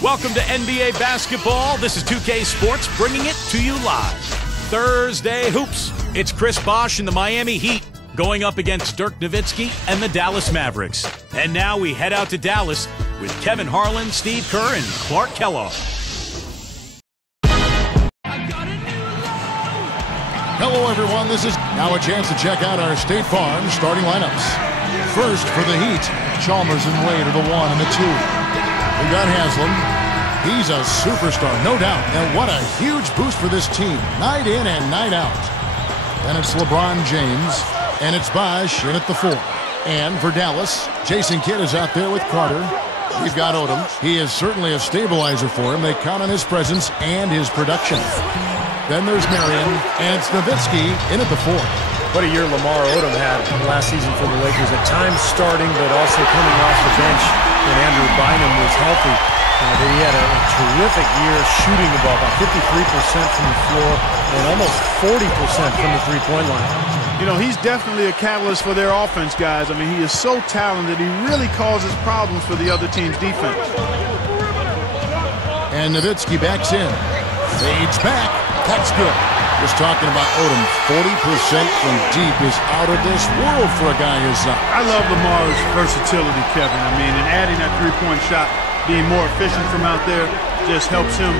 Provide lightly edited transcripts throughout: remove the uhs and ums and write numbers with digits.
Welcome to NBA basketball. This is 2K Sports bringing it to you live. Thursday Hoops. It's Chris Bosh and the Miami Heat going up against Dirk Nowitzki and the Dallas Mavericks. And now we head out to Dallas with Kevin Harlan, Steve Kerr, and Clark Kellogg. Hello, everyone. This is now a chance to check out our State Farm starting lineups. First for the Heat, Chalmers and Wade are the 1 and the 2. We got Haslam. He's a superstar, no doubt. And what a huge boost for this team, night in and night out. Then it's LeBron James, and it's Bosh in at the 4. And for Dallas, Jason Kidd is out there with Carter. We've got Odom. He is certainly a stabilizer for him. They count on his presence and his production. Then there's Marion, and it's Nowitzki in at the 4. What a year Lamar Odom had last season for the Lakers. At times starting, but also coming off the bench when Andrew Bynum was healthy. He had a terrific year shooting the ball, about 53% from the floor and almost 40% from the three-point line. You know, he's definitely a catalyst for their offense, guys. I mean, he is so talented. He really causes problems for the other team's defense. And Nowitzki backs in. Fades back. That's good. Just talking about Odom, 40% from deep is out of this world for a guy his size. I love Lamar's versatility, Kevin. I mean, and adding that three-point shot, being more efficient from out there, just helps him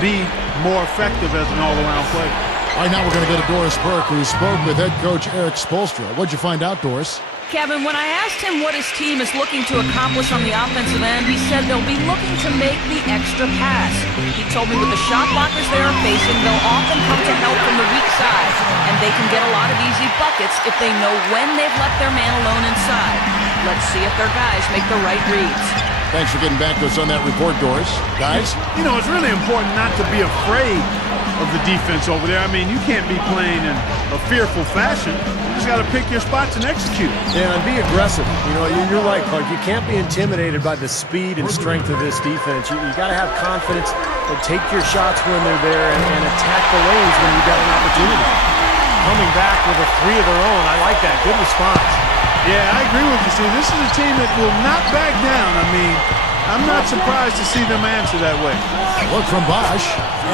be more effective as an all-around player. All right, now we're going to go to Doris Burke, who spoke with head coach Eric Spoelstra. What'd you find out, Doris? Kevin, when I asked him what his team is looking to accomplish on the offensive end, he said they'll be looking to make the extra pass. He told me with the shot blockers they are facing, they'll often come to help from the weak side, and they can get a lot of easy buckets if they know when they've left their man alone inside. Let's see if their guys make the right reads. Thanks for getting back to us on that report, Doris. Guys? You know, it's really important not to be afraid of the defense over there. I mean, you can't be playing in a fearful fashion. You just got to pick your spots and execute. Yeah, and be aggressive. You know, you're right, Clark. You can't be intimidated by the speed and strength of this defense. You got to have confidence and take your shots when they're there and attack the lanes when you've got an opportunity. Coming back with a 3 of their own, I like that. Good response. Yeah, I agree with you, Steve. This is a team that will not back down. I mean, I'm not surprised to see them answer that way. Look from Bosh,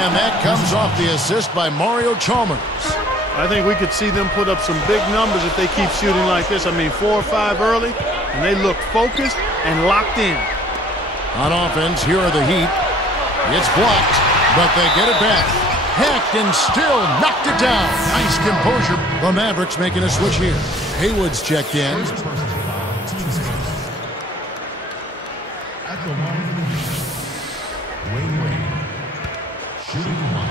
and that comes off the assist by Mario Chalmers. I think we could see them put up some big numbers if they keep shooting like this. I mean, 4 or 5 early, and they look focused and locked in. On offense, here are the Heat. It's blocked, but they get it back. Hacked and still knocked it down. Nice composure. The Mavericks making a switch here. Haywood's checked in. At the line, Wade, shooting 1.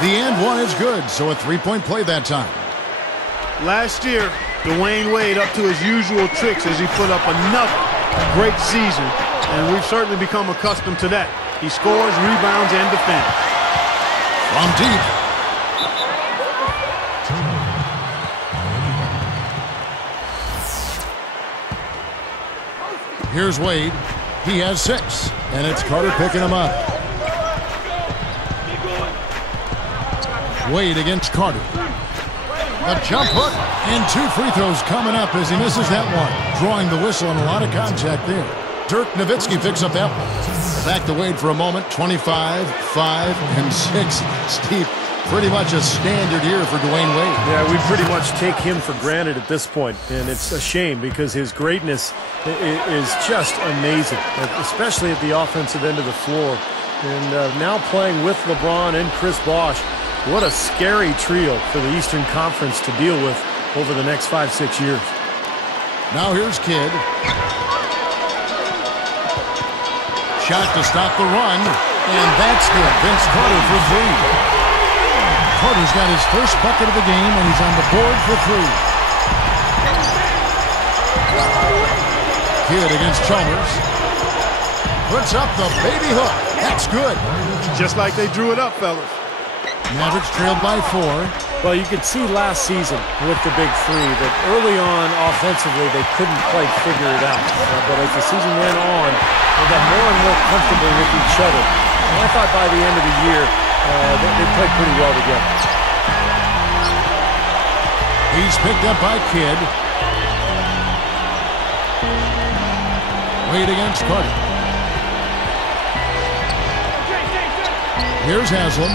The and 1 is good, so a 3-point play that time. Last year, Dwayne Wade up to his usual tricks as he put up another great season, and we've certainly become accustomed to that. He scores, rebounds, and defends. From deep. Here's Wade. He has 6, and it's Carter picking him up. Wade against Carter. A jump hook and 2 free throws coming up as he misses that one. Drawing the whistle and a lot of contact there. Dirk Nowitzki picks up that one. Back to Wade for a moment. 25, 5, and 6. Steve, pretty much a standard year for Dwayne Wade. Yeah, we pretty much take him for granted at this point, and it's a shame because his greatness is just amazing, especially at the offensive end of the floor. And now playing with LeBron and Chris Bosh, what a scary trio for the Eastern Conference to deal with over the next 5-6 years. Now here's Kidd. Shot to stop the run, and that's good. Vince Carter for 3. Carter's got his first bucket of the game, and he's on the board for 3. Kidd against Chalmers. Puts up the baby hook. That's good. Just like they drew it up, fellas. Mavericks trailed by 4. Well, you could see last season with the big 3 that early on offensively they couldn't quite figure it out. But as the season went on, they got more and more comfortable with each other. And I thought by the end of the year they played pretty well together. He's picked up by Kidd. Wade against Carter. Here's Haslam.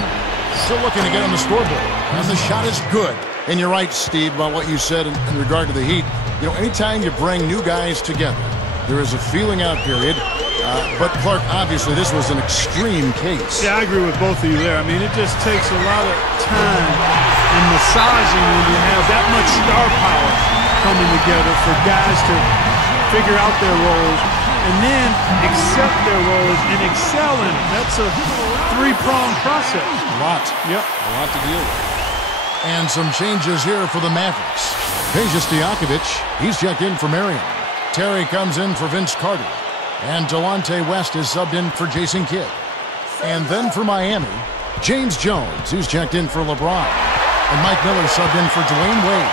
Still looking to get on the scoreboard. And the shot is good. And you're right, Steve, about what you said in regard to the Heat. You know, anytime you bring new guys together, there is a feeling out period. But, Clark, obviously this was an extreme case. Yeah, I agree with both of you there. I mean, it just takes a lot of time and massaging when you have that much star power coming together for guys to figure out their roles and then accept their roles and excel in it. That's a three-pronged process. A lot. Yep. A lot to deal with. And some changes here for the Mavericks. Peja Stojakovic, he's checked in for Marion. Terry comes in for Vince Carter. And Delonte West is subbed in for Jason Kidd. And then for Miami, James Jones, who's checked in for LeBron. And Mike Miller subbed in for Dwayne Wade.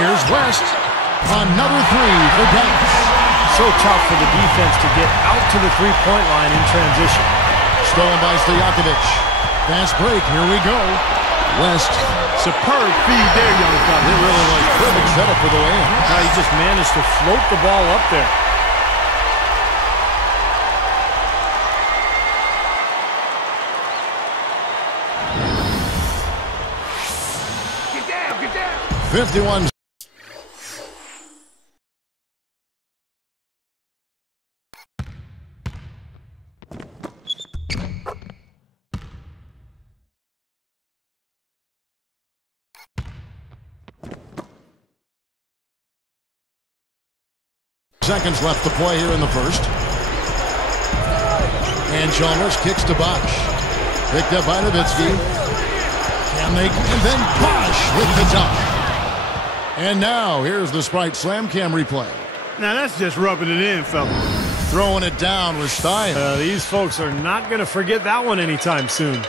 Here's West. Another three for Dallas. So tough for the defense to get out to the three-point line in transition. Stolen by Stojakovic. Fast break, here we go. West. Superb feed there, young fella. It really was perfect setup for the layup. Now he just managed to float the ball up there. Get down. 51. Seconds left to play here in the first. And Chalmers kicks to Bosch. Picked up by Nowitzki. And then Bosch with the top. And now here's the Sprite Slam Cam replay. Now that's just rubbing it in, fella. Throwing it down with style. These folks are not going to forget that one anytime soon.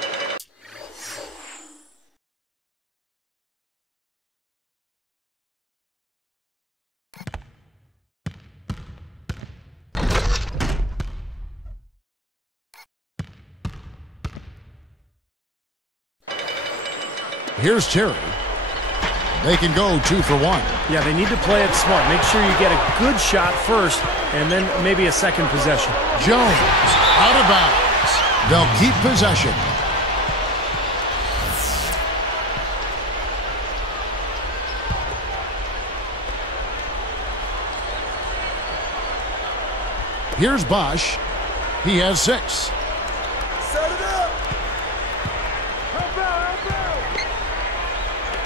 Here's Terry. They can go 2 for 1. Yeah, they need to play it smart. Make sure you get a good shot first, and then maybe a second possession. Jones, out of bounds. They'll keep possession. Here's Bosch. He has 6. Set it up. Help out.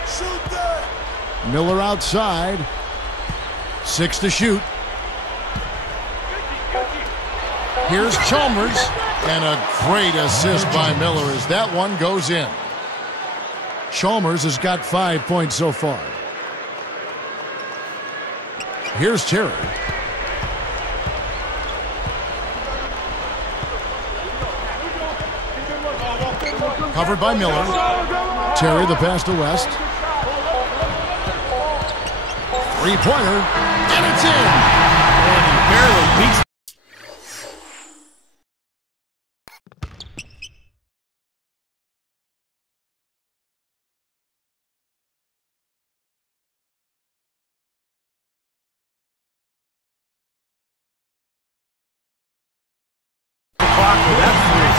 Shoot that. Miller outside. 6 to shoot. Here's Chalmers. And a great assist by Miller as that one goes in. Chalmers has got 5 points so far. Here's Terry. Covered by Miller. Terry the pass to West. Three-pointer. And it's in. And he barely beats. The clock with that three.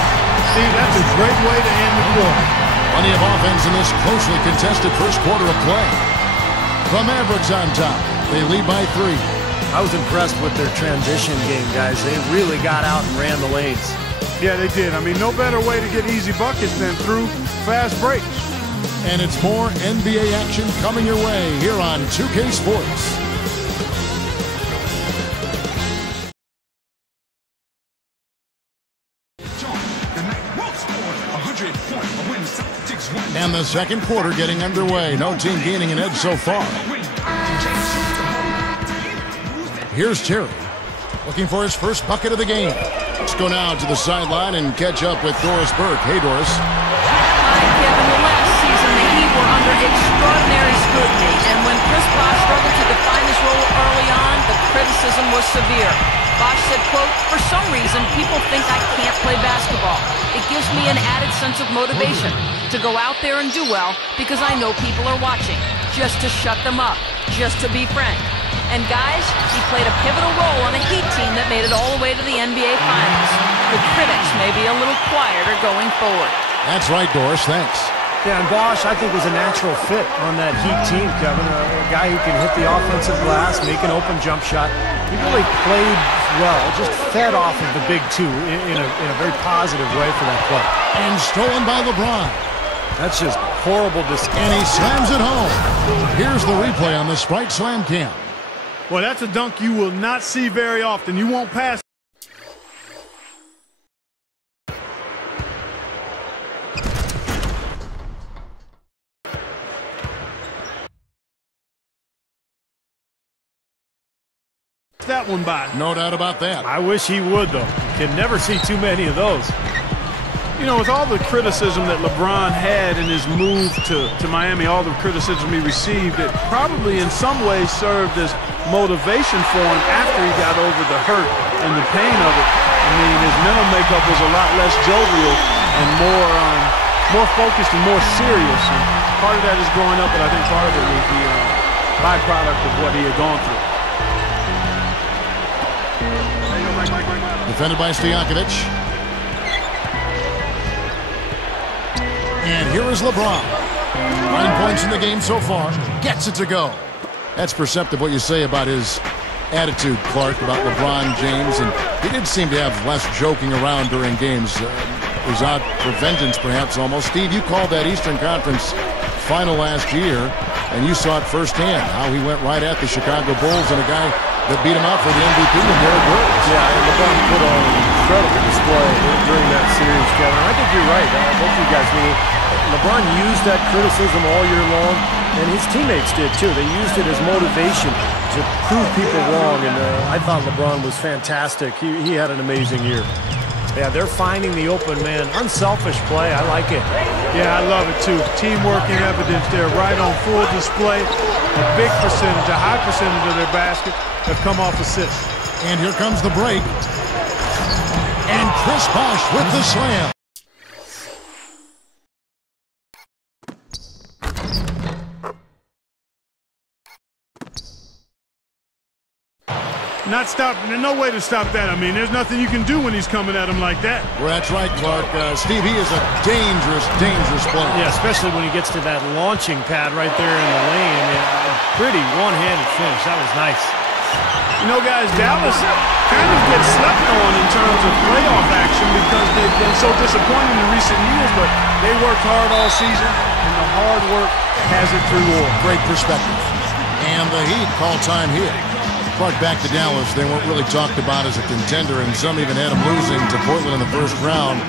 See, that's a great way to end the quarter. Plenty of offense in this closely contested first quarter of play. The Mavericks on top. They lead by 3. I was impressed with their transition game, guys. They really got out and ran the lanes. Yeah, they did. I mean, no better way to get easy buckets than through fast breaks. And it's more NBA action coming your way here on 2K Sports. And the second quarter getting underway. No team gaining an edge so far. Here's Terry, looking for his first bucket of the game. Let's go now to the sideline and catch up with Doris Burke. Hey, Doris. Hi, Kevin. The last season, the Heat were under extraordinary scrutiny, and when Chris Bosh struggled to define his role early on, the criticism was severe. Bosh said, quote, "For some reason, people think I can't play basketball. It gives me an added sense of motivation to go out there and do well because I know people are watching, just to shut them up, just to be frank. And guys, he played a pivotal role on a Heat team that made it all the way to the NBA Finals. The critics may be a little quieter going forward. That's right, Doris. Thanks. Yeah, and Bosch, I think, was a natural fit on that Heat team, Kevin. A guy who can hit the offensive glass, make an open jump shot. He really played well, just fed off of the big two in a very positive way for that play. And stolen by LeBron. That's just horrible. And he slams it home. Here's the replay on the Sprite Slam Cam. Well, that's a dunk you will not see very often. You won't pass. That one by. No doubt about that. I wish he would, though. You can never see too many of those. You know, with all the criticism that LeBron had in his move to Miami, all the criticism he received, it probably in some ways served as motivation for him after he got over the hurt and the pain of it. I mean, his mental makeup was a lot less jovial and more focused and more serious. And part of that is growing up, but I think part of it was the byproduct of what he had gone through. Defended by Stojakovic. And here is LeBron. 9 points in the game so far. Gets it to go. That's perceptive what you say about his attitude, Clark, about LeBron James. And he did seem to have less joking around during games. Was out for vengeance, perhaps, almost. Steve, you called that Eastern Conference final last year, and you saw it firsthand, how he went right at the Chicago Bulls and a guy that beat him out for the MVP and Derrick Rose. Yeah, and LeBron put on an incredible display during that series, Kevin. I think you're right. Both of you guys mean LeBron used that criticism all year long, and his teammates did too. They used it as motivation to prove people wrong, and I thought LeBron was fantastic. He had an amazing year. Yeah, they're finding the open man. Unselfish play. I like it. Yeah, I love it too. Teamwork in evidence there, right on full display. A big percentage, a high percentage of their basket have come off assists. And here comes the break. And Chris Bosh with the slam. Not stopping. There's no way to stop that. I mean, there's nothing you can do when he's coming at him like that. Well, that's right, Clark. Steve, he is a dangerous, dangerous player. Yeah, especially when he gets to that launching pad right there in the lane. Pretty one-handed finish. That was nice. You know, guys, Dallas kind of gets slept on in terms of playoff action because they've been so disappointing in recent years, but they worked hard all season, and the hard work has its reward. Great perspective. And the Heat call time here. Clark, back to Dallas. They weren't really talked about as a contender, and some even had them losing to Portland in the first round.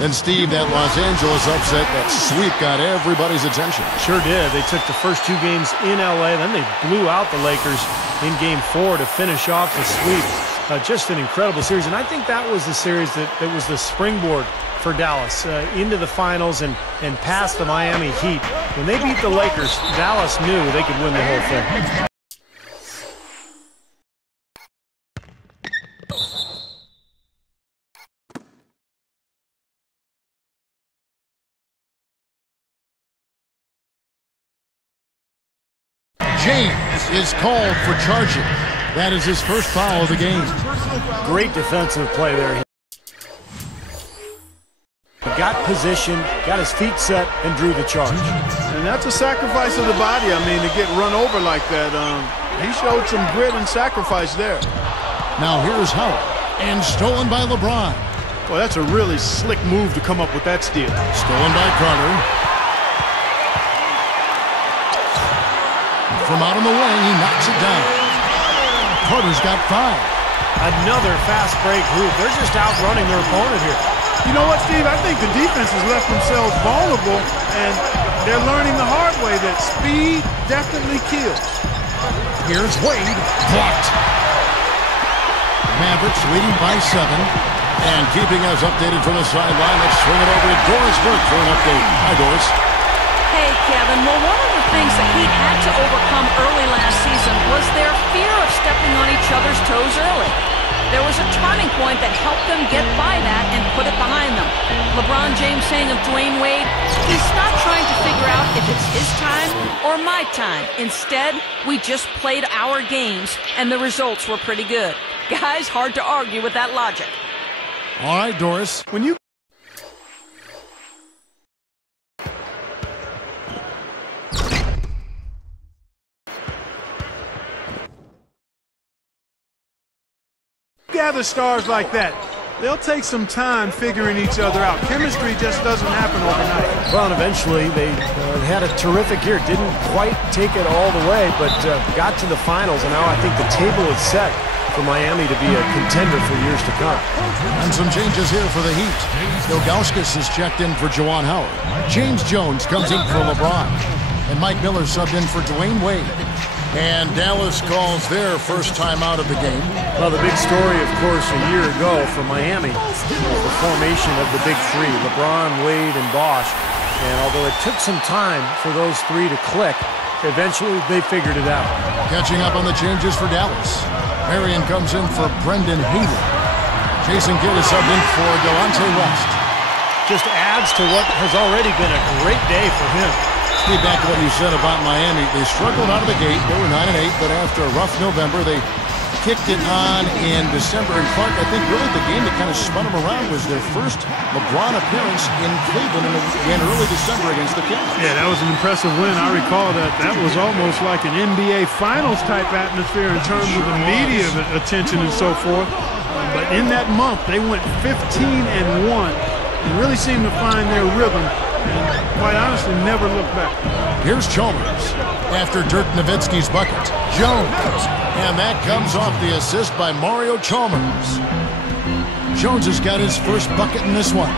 Then, Steve, that Los Angeles upset, that sweep got everybody's attention. Sure did. They took the first 2 games in L.A., then they blew out the Lakers in Game 4 to finish off the sweep. Just an incredible series, and I think that was the series that was the springboard for Dallas into the finals and past the Miami Heat. When they beat the Lakers, Dallas knew they could win the whole thing. James is called for charging. That is his first foul of the game. Great defensive play there. He got position, got his feet set, and drew the charge. And that's a sacrifice of the body. I mean, to get run over like that, he showed some grit and sacrifice there. Now here's Howard, and stolen by LeBron. Well, that's a really slick move to come up with that steal. Stolen by Carter. From out on the wing, he knocks it down. Carter's got 5. Another fast break group. They're just outrunning their opponent here. You know what, Steve? I think the defense has left themselves vulnerable, and they're learning the hard way that speed definitely kills. Here's Wade. Blocked. Mavericks leading by 7. And keeping us updated from the sideline, let's swing it over to Doris Burke for an update. Hi, Doris. Hey, Kevin. Well, one of the things that Heat had to overcome early last season was their fear of stepping on each other's toes early. There was a turning point that helped them get by that and put it behind them. LeBron James saying of Dwayne Wade, he's not trying to figure out if it's his time or my time. Instead, we just played our games, and the results were pretty good. Guys, hard to argue with that logic. All right, Doris. When you gather stars like that, they'll take some time figuring each other out. Chemistry just doesn't happen overnight. Well, and eventually they had a terrific year. Didn't quite take it all the way, but got to the finals, and now I think the table is set for Miami to be a contender for years to come. And some changes here for the Heat. Ilgauskas is checked in for Juwan Howard. James Jones comes in for LeBron. And Mike Miller subbed in for Dwayne Wade. And Dallas calls their first time out of the game. Well, the big story, of course, a year ago for Miami was the formation of the big three, LeBron, Wade, and Bosh. And although it took some time for those three to click, eventually they figured it out. Catching up on the changes for Dallas. Marion comes in for Brendan Hayden. Jason Kidd is subbed in for Delonte West. Just adds to what has already been a great day for him. Stay back to what you said about Miami. They struggled out of the gate. They were 9-8, but after a rough November, they kicked it on in December. And Clark, I think really the game that kind of spun them around was their first LeBron appearance in Cleveland in early December against the Kings. Yeah, that was an impressive win. I recall that. That was almost like an NBA Finals type atmosphere in terms of the media attention and so forth. But in that month, they went 15-1 and really seemed to find their rhythm. And quite honestly, never looked back. Here's Chalmers after Dirk Nowitzki's bucket. Jones. And that comes off the assist by Mario Chalmers. Jones has got his first bucket in this one.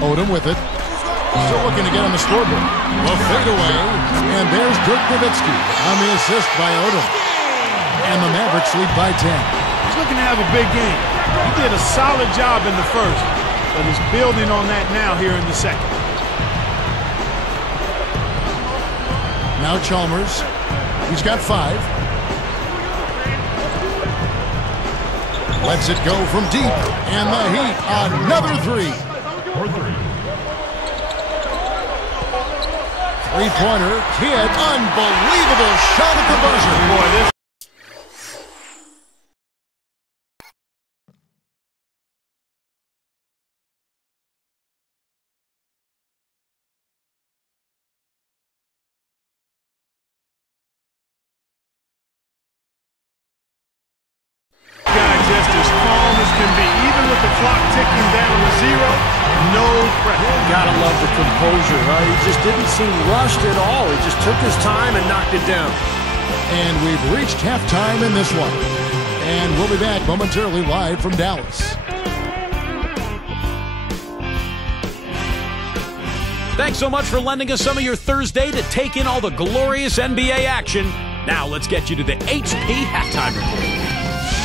Odom with it. Still looking to get on the scoreboard. Well, fade away. And there's Dirk Nowitzki on the assist by Odom. And the Mavericks lead by 10. He's looking to have a big game. He did a solid job in the first, but he's building on that now here in the second. Now Chalmers. He's got 5. Lets it go from deep. And the Heat, another 3. Three-pointer. Kidd, unbelievable shot at the buzzer. Boy, this just as calm as can be, even with the clock ticking down to 0, no pressure. Gotta love the composure. He just didn't seem rushed at all. He just took his time and knocked it down. And we've reached halftime in this one. And we'll be back momentarily live from Dallas. Thanks so much for lending us some of your Thursday to take in all the glorious NBA action. Now let's get you to the HP halftime report.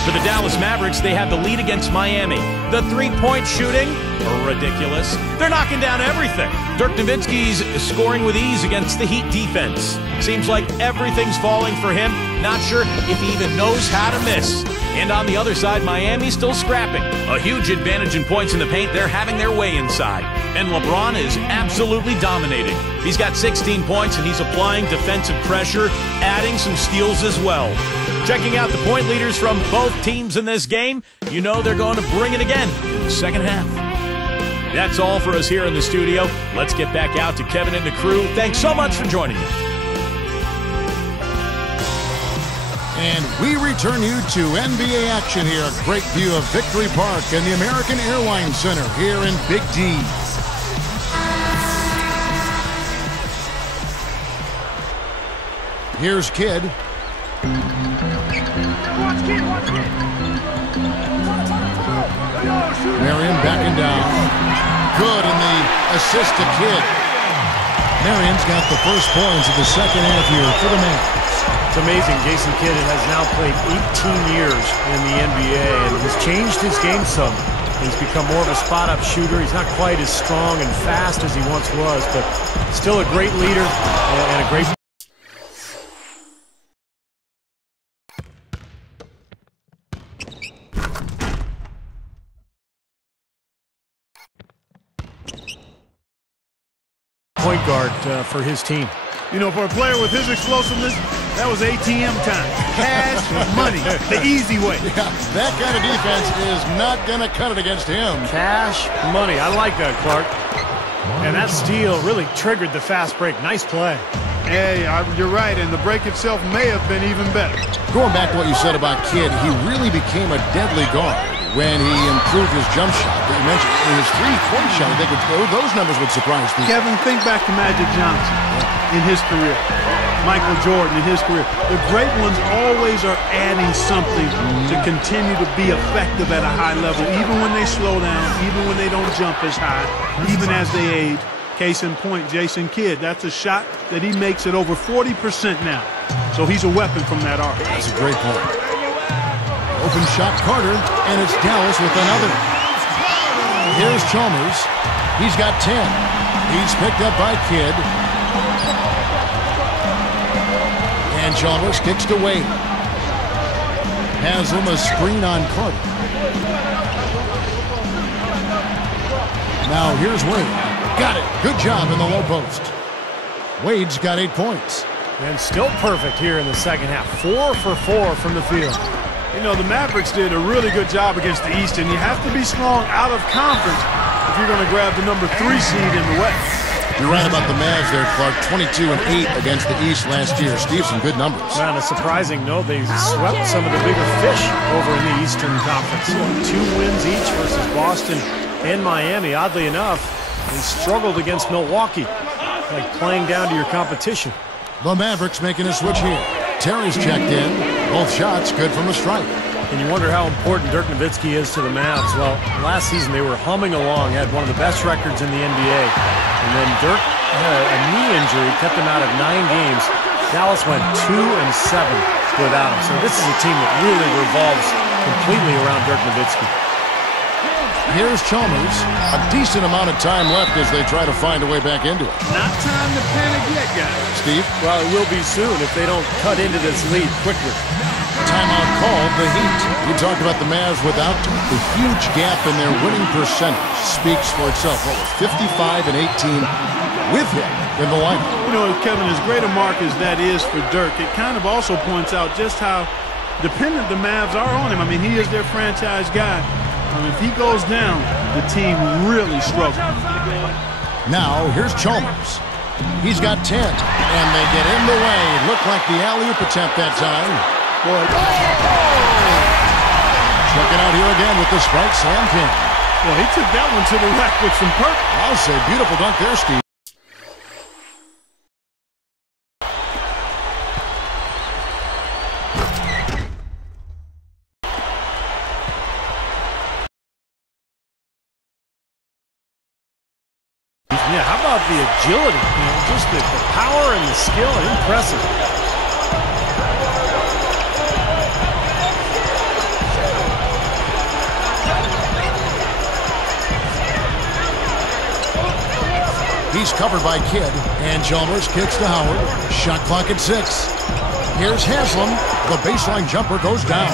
For the Dallas Mavericks, they have the lead against Miami. The three-point shooting, ridiculous. They're knocking down everything. Dirk Nowitzki's scoring with ease against the Heat defense. Seems like everything's falling for him. Not sure if he even knows how to miss. And on the other side, Miami's still scrapping. A huge advantage in points in the paint. They're having their way inside. And LeBron is absolutely dominating. He's got 16 points, and he's applying defensive pressure, adding some steals as well. Checking out the point leaders from both teams in this game, you know they're going to bring it again in the second half. That's all for us here in the studio. Let's get back out to Kevin and the crew. Thanks so much for joining me. And we return you to NBA action here. A great view of Victory Park and the American Airlines Center here in Big D. Here's Kidd. Marion backing down. Good in the assist to Kidd. Marion's got the first points of the second half here for the Mavericks. It's amazing. Jason Kidd has now played 18 years in the NBA and has changed his game some. He's become more of a spot-up shooter. He's not quite as strong and fast as he once was, but still a great leader and a great point guard for his team. You know, for a player with his explosiveness, that was ATM time. Cash money, the easy way. Yeah, that kind of defense is not going to cut it against him. Cash money. I like that, Clark. And that steal really triggered the fast break. Nice play. Hey, you're right, and the break itself may have been even better. Going back to what you said about Kidd, he really became a deadly guard when he improved his jump shot that you mentioned. In his three-point shot, I think those numbers would surprise people. Kevin, think back to Magic Johnson in his career. Michael Jordan in his career. The great ones always are adding something to continue to be effective at a high level, even when they slow down, even when they don't jump as high, even as they age. Case in point, Jason Kidd. That's a shot that he makes at over 40% now. So he's a weapon from that arc. That's a great point. Open shot, Carter, and it's Dallas with another. Here's Chalmers. He's got 10. He's picked up by Kidd. And Chalmers kicks to Wade. Haslam a screen on Carter. Now here's Wade. Got it. Good job in the low post. Wade's got 8 points. And still perfect here in the second half. 4 for 4 from the field. You know, the Mavericks did a really good job against the East, and you have to be strong out of conference if you're going to grab the number 3 seed in the West. You're right about the Mavs there, Clark. 22-8 against the East last year. Steve, some good numbers. On a surprising note, they swept some of the bigger fish over in the Eastern Conference. 2 wins each versus Boston and Miami. Oddly enough, they struggled against Milwaukee, like playing down to your competition. The Mavericks making a switch here. Terry's checked in. Both shots good from the stripe. And you wonder how important Dirk Nowitzki is to the Mavs. Well, last season they were humming along, had one of the best records in the NBA. And then Dirk had a knee injury, kept him out of 9 games. Dallas went 2-7 without him. So this is a team that really revolves completely around Dirk Nowitzki. Here's Chalmers. A decent amount of time left as they try to find a way back into it. Not time to panic yet, guys. Steve? Well, it will be soon if they don't cut into this lead quickly. Timeout called, the Heat. We talked about the Mavs without the huge gap in their winning percentage. Speaks for itself. What was 55 and 18 with him in the lineup? You know, Kevin, as great a mark as that is for Dirk, it kind of also points out just how dependent the Mavs are on him. I mean, he is their franchise guy. If he goes down, the team really struggles. Now, here's Chalmers. He's got 10, and they get in the way. Looked like the alley-oop attempt that time. Boy. Check it out here again with the strike slam pin. Well, he took that one to the rack with some purpose. I'll say beautiful dunk there, Steve. Yeah, how about the agility? You know, just the power and the skill. Impressive. He's covered by Kidd, and Chalmers kicks to Howard. Shot clock at 6. Here's Haslam. The baseline jumper goes down.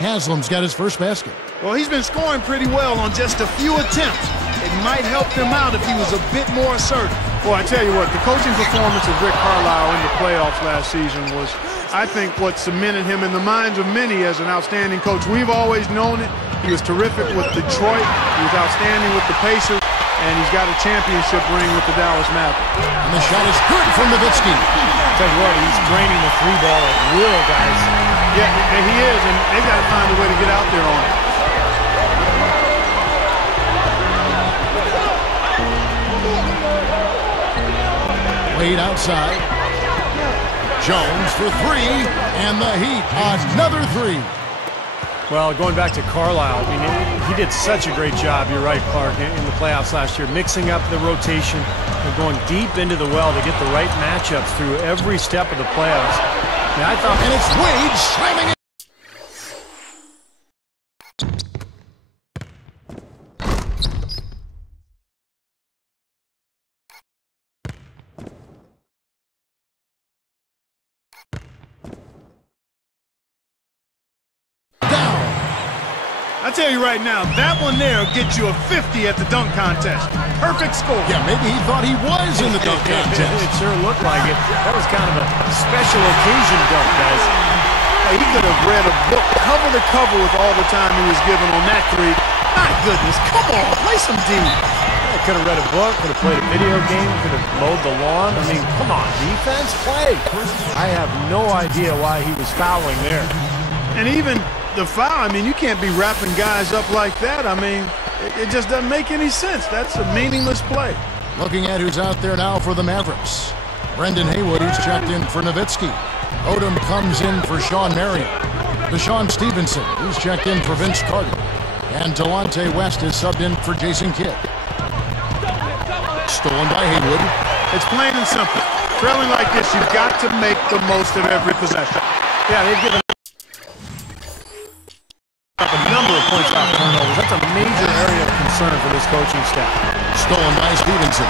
Haslam's got his first basket. Well, he's been scoring pretty well on just a few attempts. It might help him out if he was a bit more assertive. Well, I tell you what, the coaching performance of Rick Carlisle in the playoffs last season was, I think, what cemented him in the minds of many as an outstanding coach. We've always known it. He was terrific with Detroit. He was outstanding with the Pacers. And he's got a championship ring with the Dallas Mavericks. And the shot is good from Nowitzki. Tell you what, he's draining the 3 ball at will, guys. Yeah, he is, and they've got to find a way to get out there on it. Wade outside. Jones for 3, and the Heat another 3. Well, going back to Carlisle, I mean, he did such a great job, you're right, Clark, in the playoffs last year, mixing up the rotation and going deep into the well to get the right matchups through every step of the playoffs. And I thought, and it's Wade slamming it. I tell you right now, that one there will get you a 50 at the dunk contest. Perfect score. Yeah, maybe he thought he was in the dunk contest. It sure looked like it. That was kind of a special occasion dunk, guys. He could have read a book cover to cover with all the time he was given on that three. My goodness, come on, play some D. Yeah, could have read a book, could have played a video game, could have mowed the lawn. I mean, come on, defense, play. I have no idea why he was fouling there. And even the foul, I mean, you can't be wrapping guys up like that. I mean, it just doesn't make any sense. That's a meaningless play. Looking at who's out there now for the Mavericks. Brendan Haywood, who's checked in for Nowitzki. Odom comes in for Sean Marion. Deshaun Stevenson, who's checked in for Vince Carter. And Delonte West is subbed in for Jason Kidd. Stolen by Haywood. It's plain and simple. Trailing like this, you've got to make the most of every possession. Yeah, they've given up a number of points off turnovers. That's a major area of concern for this coaching staff. Stolen by Stevenson.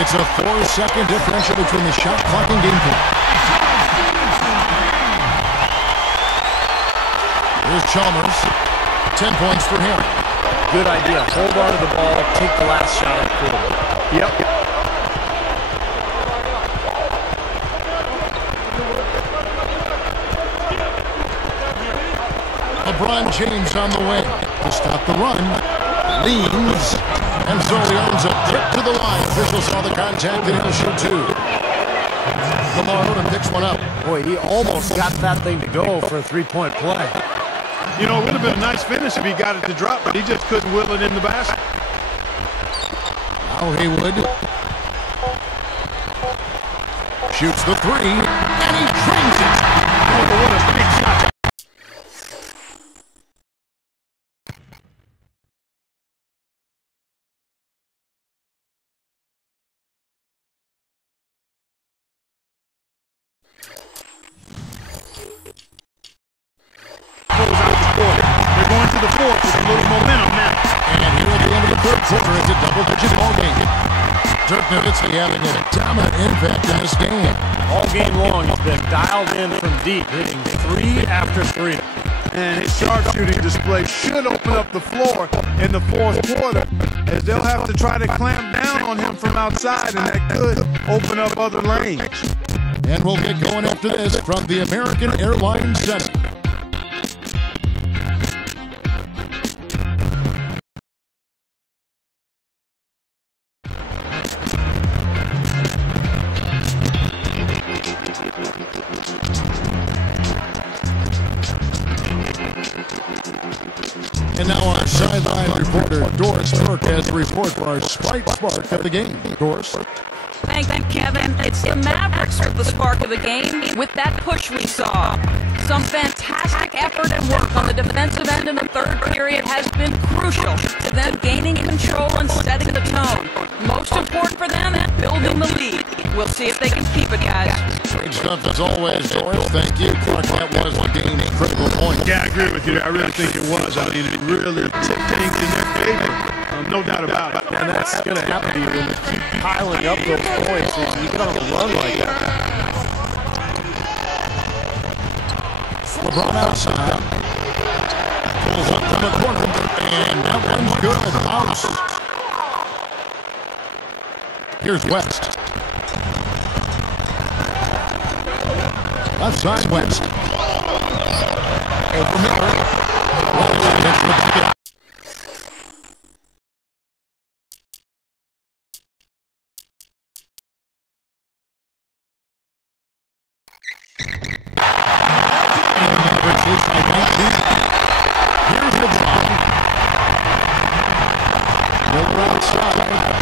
It's a 4-second differential between the shot clock and game clock. Here's Chalmers. 10 points for him. Good idea. Hold on to the ball. Take the last shot at quarter. Yep. LeBron James on the way to stop the run. Leans. And so he owns a tip to the line. Officials saw the contact and he'll shoot two. Lamar Odom picks one up. Boy, he almost got that thing to go for a three-point play. You know, it would have been a nice finish if he got it to drop, but he just couldn't will it in the basket. Now Haywood shoots the three, and he drains it. Oh, what a big shot. They're going to the fourth with a little momentum now. And here at the end of the third quarter, it's a double-digit ball game. Dirk Nowitzki having a dominant impact in this game. All game long, he's been dialed in from deep, hitting three after three. And his sharpshooting display should open up the floor in the fourth quarter, as they'll have to try to clamp down on him from outside, and that could open up other lanes. And we'll get going after this from the American Airlines Center. And now our sideline reporter, Doris Burke, has a report for our Spike Spark of the game. Doris. Thank you, Kevin. It's the Mavericks with the spark of the game with that push we saw. Some fantastic effort and work on the defensive end in the third period has been crucial to them gaining control and setting the tone. Most important for them, building the lead. We'll see if they can keep it, guys. Great stuff as always, Doris. Thank you. Clark, that was the game's critical point. Yeah, I agree with you. I really think it was. I mean, it really tipped things in their favor. No doubt about it. And that's going to happen to you when you keep piling up those points. You get on a run like that. LeBron outside. Pulls up from the corner. And that one's good. House. Here's West. Left side, West. Over Miller. West. Here's LeBron. Miller outside.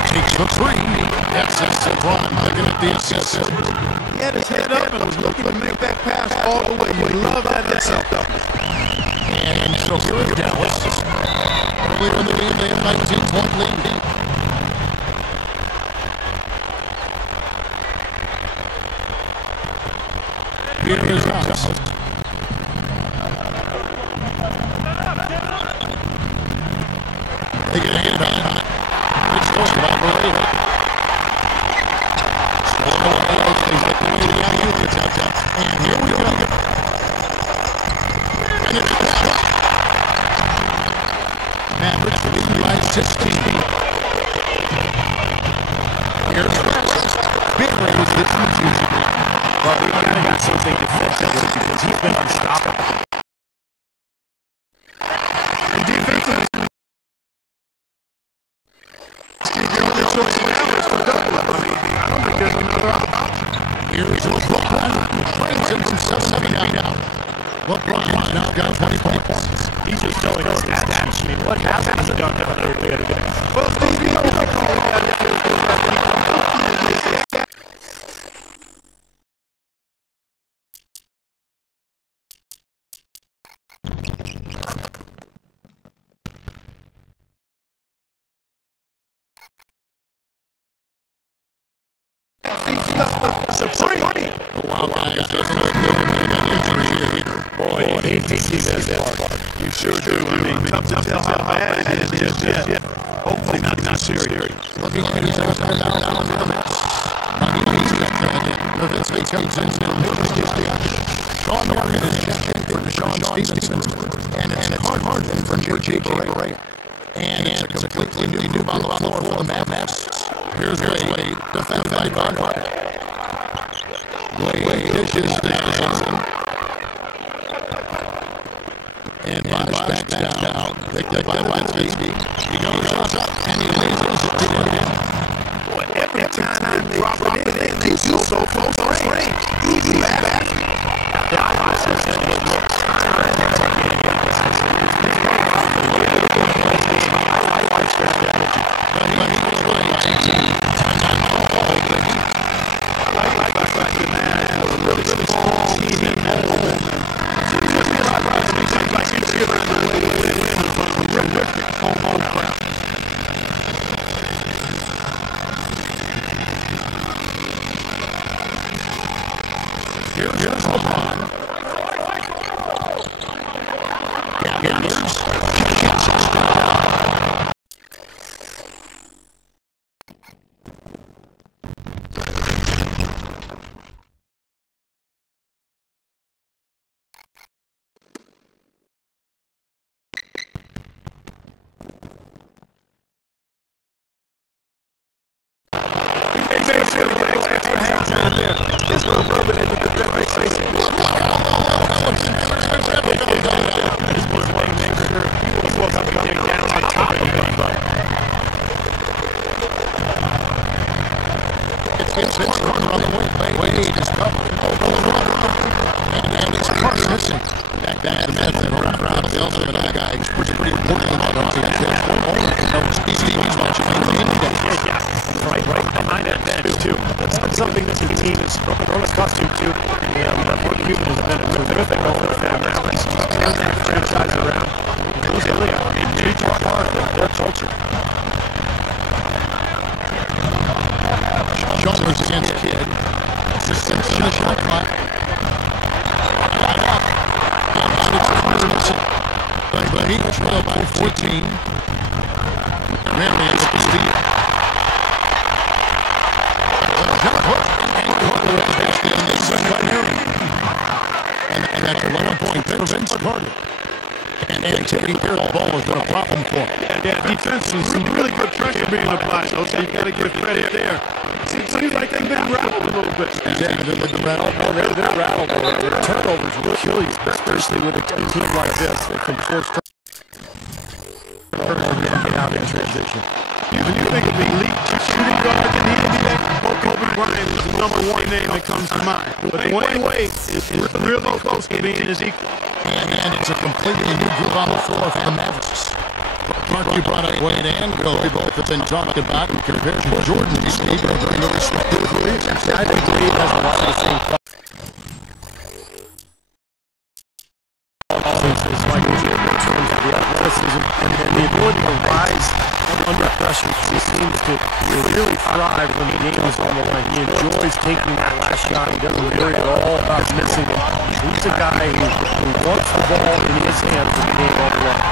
Takes the three. Yes, that's LeBron picking up the assist. He had his head up and was looking to make that pass all the way. You love that himself. And so here is Dallas. Earlier in the game, they had a 19-point lead. Here is House. They get a hand on it. It's going by Barrera. Stolen away. And here we go. And it's a shot. That's his team. Here's big range that he's using. Well, we kind of got something defensively because he's been unstoppable. And defensively, the only choice now is for double. I don't think there's another option. Here's LeBron. Brings him from 7 feet out. LeBron's now got 20 points. He's just showing us his stats. I mean, what has he done the other day? Well, Steve, you know what we call it. Boy, he sees that part. You sure do. I mean, tough to tell how bad it is. Yeah. Hopefully not serious. Looking like he's going to start down for the match. He's got that. Nowitzki comes in and makes his dash. Sean Morgan is checking for Deshaun Stevenson. And it's Harden for J.J. Ray. And it's a completely new move on the floor for the Mavericks. Here's Wade, defended by Barnhart. Wade dishes down. And Bosch backs down. Picked up by Nowitzki. He goes up and he lays it to the end. Boy, every time I drop it in, they feel so close to range. Easy back. Here's LeBron. Something that the team is grown accustomed to. Mark Cuban has been a terrific owner for the Mavericks. Turns that franchise around. He's really a major part of their culture. Shoulders against Kidd. Assistance to the shot clock. But he was well by 14. Rarely able to steal. And that's a 11-point difference. And taking care of the ball has been a problem for him. Yeah, defense is some really good pressure being applied, so you got to give credit there. It seems like they've been rattled a little bit. Yeah, they're rattled. Their turnovers will kill you, especially with a team like this that can force turnovers and get out in transition. When you think of elite shooting guards in the NBA, Kobe Bryant is the #1 name that comes to mind. But Dwayne Wade is really close to being his equal. And it's a completely new group on the floor for the Mavericks. Mark, you brought up Wade and Kobe. Both have been talked about and compared to Jordan recently, but very no respect to the careers. I think Wade has a lot of the same as Michael Jordan in terms of the athleticism and the ability to rise under pressure. He seems to really thrive when the game is on the line. He enjoys taking that last shot. He doesn't worry at all about missing it. He's a guy who wants the ball in his hands when the game on the line.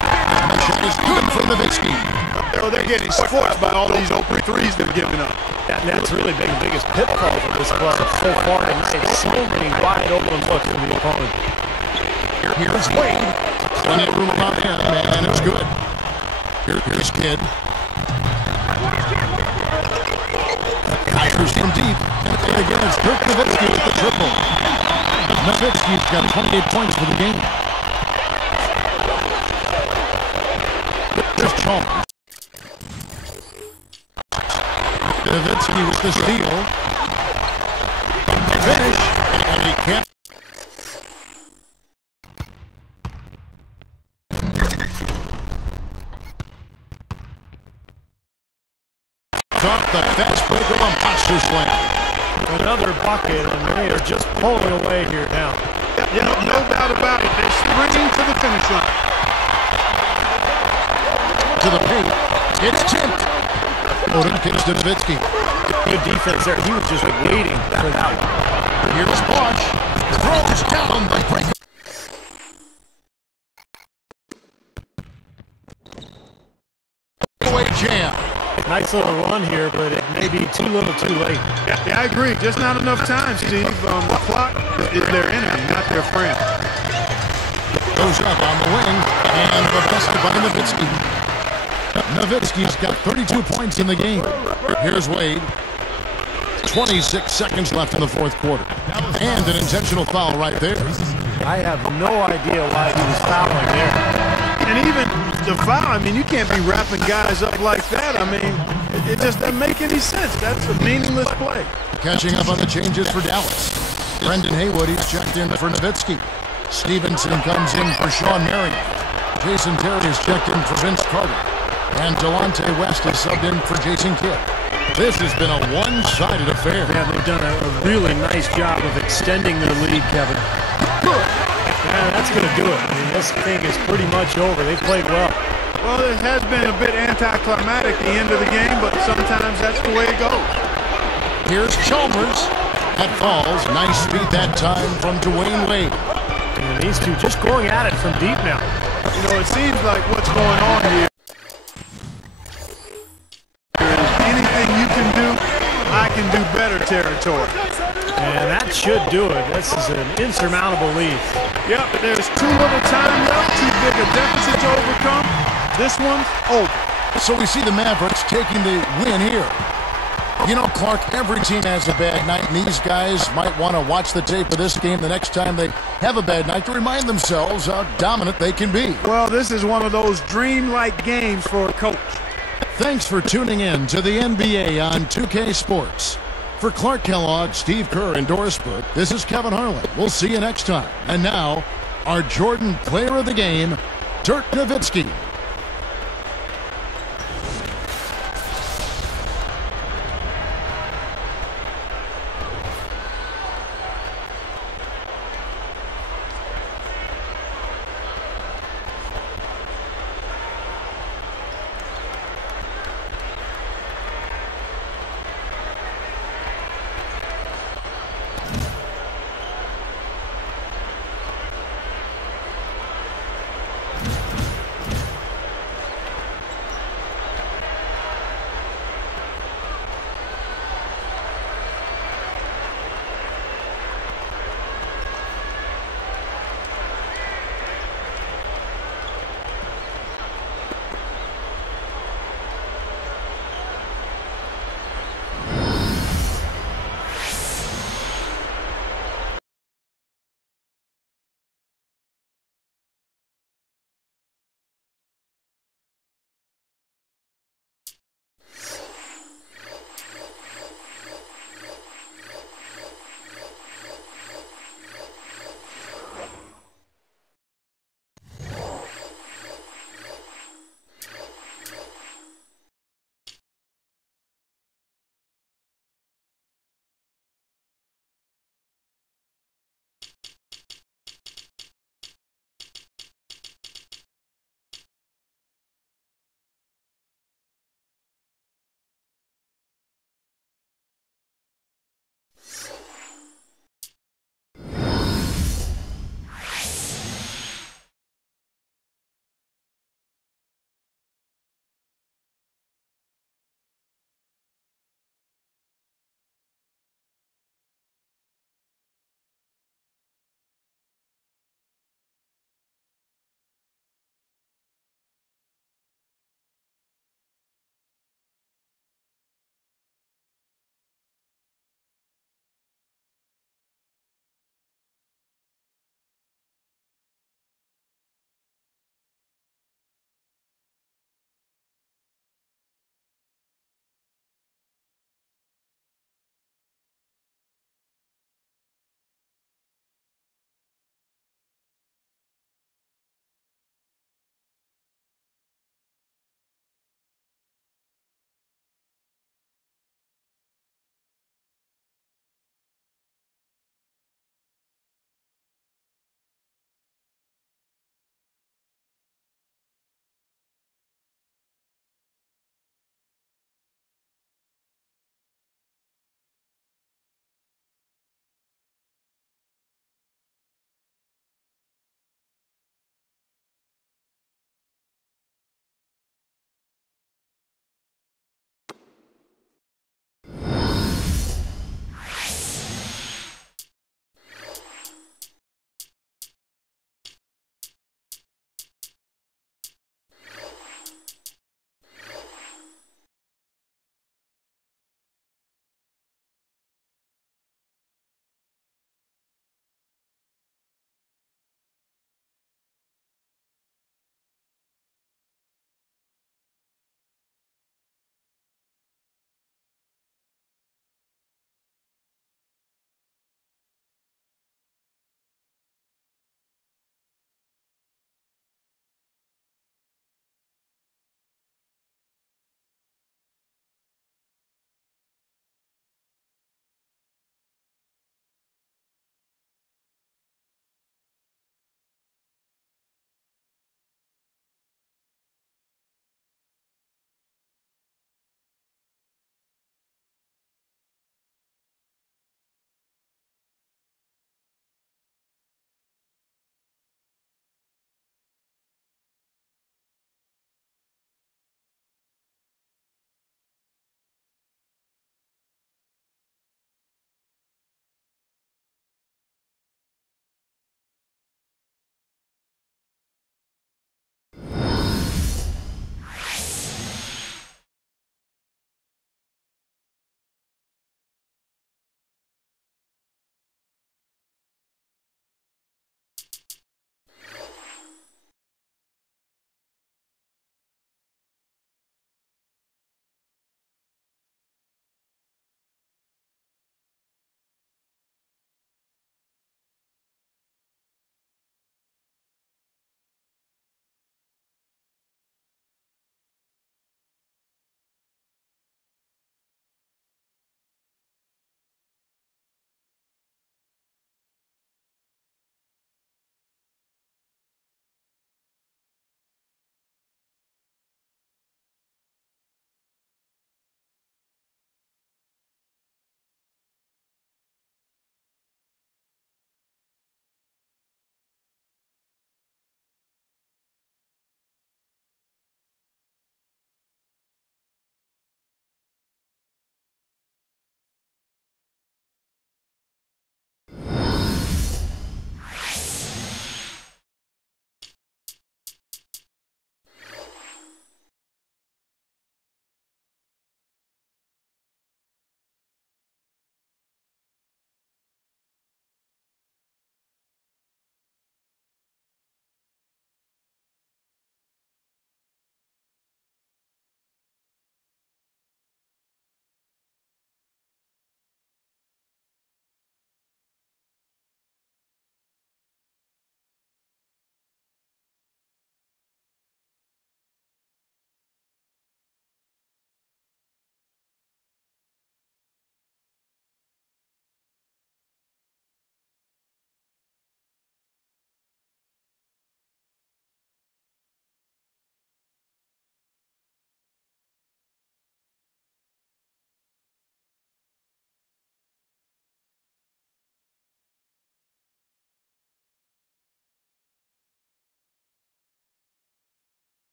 The shot is good from Nowitzki. They're getting squashed by all these open threes they're giving up. And that's really been the biggest pitfall for this club so far tonight. So many wide open looks from the opponent. Here's Wade. Plenty of room around him, and it's good. Here's Kidd. Fires from deep. And again, it's Dirk Nowitzki with the triple. Nowitzki's got 28 points for the game. There's Chalmers. Nowitzki with the steal. Finish. And he can't. Off the fast break of a monster slam. Another bucket, and they are just pulling away here now. Yeah, no doubt about it. They're sprinting to the finish line. To the paint. It's tipped. Odin kicks to Nowitzki. Good defense there. He was just waiting for that one. Here's Bosch. Throws down the break. Away jam. Nice little run here, but it may be too little too late. Yeah, I agree. Just not enough time, Steve. The clock is their enemy, not their friend. Goes up on the wing, and the basket by Nowitzki. Nowitzki's got 32 points in the game. Here's Wade. 26 seconds left in the fourth quarter. And an intentional foul right there. I have no idea why he was fouling there. And even the foul, I mean, you can't be wrapping guys up like that. I mean, it just doesn't make any sense. That's a meaningless play. Catching up on the changes for Dallas. Brendan Haywood, he's checked in for Nowitzki. Stevenson comes in for Sean Marion. Jason Terry is checked in for Vince Carter. And Delonte West is subbed in for Jason Kidd. This has been a one-sided affair. Yeah, they've done a really nice job of extending their lead, Kevin. Good. Yeah, that's going to do it. I mean, this thing is pretty much over. They played well. Well, it has been a bit anticlimactic the end of the game, but sometimes that's the way it goes. Here's Chalmers. That falls. Nice speed that time from Dwayne Wade. And these two just going at it from deep now. You know, it seems like what's going on here is anything you can do, I can do better territory. And that should do it. This is an insurmountable lead. Yep, there's too little time left, too big a deficit to overcome. This one's over. So we see the Mavericks taking the win here. You know, Clark, every team has a bad night, and these guys might want to watch the tape of this game the next time they have a bad night to remind themselves how dominant they can be. Well, this is one of those dreamlike games for a coach. Thanks for tuning in to the NBA on 2K Sports. For Clark Kellogg, Steve Kerr, and Doris Burke, this is Kevin Harlan. We'll see you next time. And now, our Jordan Player of the Game, Dirk Nowitzki.